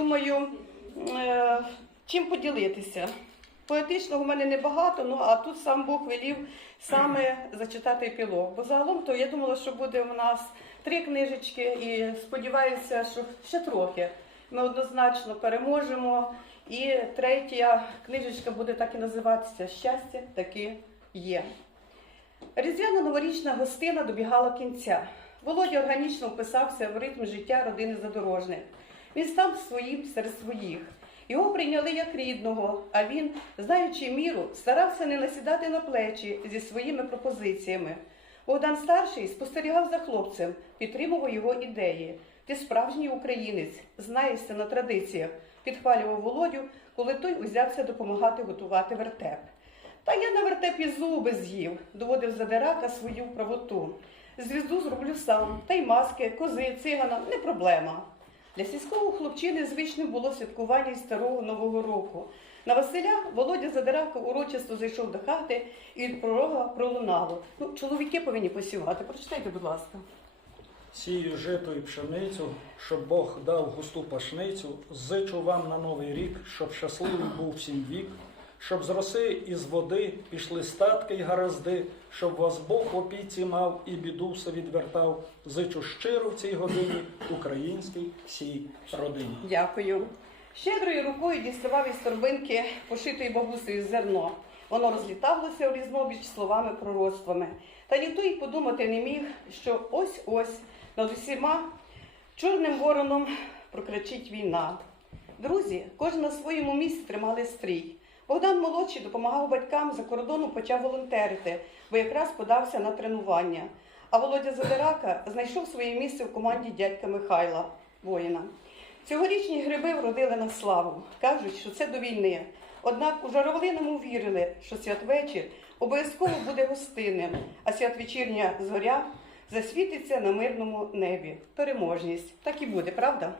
думаю, е, чим поділитися. Поетичного в мене небагато, ну а тут сам Бог велів саме зачитати епілог. Бо загалом то я думала, що буде у нас три книжечки, і сподіваюся, що ще трохи. Ми однозначно переможемо. І третя книжечка буде так і називатися Щастя таки є. Різдвяна новорічна гостина добігала кінця. Володя органічно вписався в ритм життя родини задорожних. Він став своїм серед своїх. Його прийняли як рідного, а він, знаючи міру, старався не насідати на плечі зі своїми пропозиціями. Богдан старший спостерігав за хлопцем, підтримував його ідеї. Ти справжній українець, знаєшся на традиціях, підхвалював Володю, коли той узявся допомагати готувати вертеп. Та я на вертепі зуби з'їв, доводив задирака свою правоту. Звізду зроблю сам, та й маски, кози, цигана не проблема. Для сільського хлопчини звичним було святкування старого Нового року. На Василя Володя Задирака урочисто зайшов до хати і пророга пролунало. Ну, чоловіки повинні посівати. Прочитайте, будь ласка. Сію жито і пшеницю, щоб Бог дав густу пашницю, зичу вам на новий рік, щоб щасливий був всім вік, щоб з роси і з води пішли статки й гаразди, щоб вас Бог в опіці мав і біду все відвертав. Зичу щиро в цій годині українській всій родині. Дякую. Щедрою рукою діставав із торбинки пошитої бабусею зерно. Воно розліталося у різнобіч словами пророцтвами. Та ніхто й подумати не міг, що ось-ось над усіма чорним вороном прокричить війна. Друзі, кожен на своєму місці тримали стрій. Богдан молодший допомагав батькам за кордону, почав волонтерити, бо якраз подався на тренування. А Володя Задирака знайшов своє місце в команді дядька Михайла, воїна. Цьогорічні гриби вродили на славу. Кажуть, що це до війни. Однак у Жаровлиному вірили, що святвечір обов'язково буде гостинним, а святвечірня зоря засвітиться на мирному небі. Переможність. Так і буде, правда?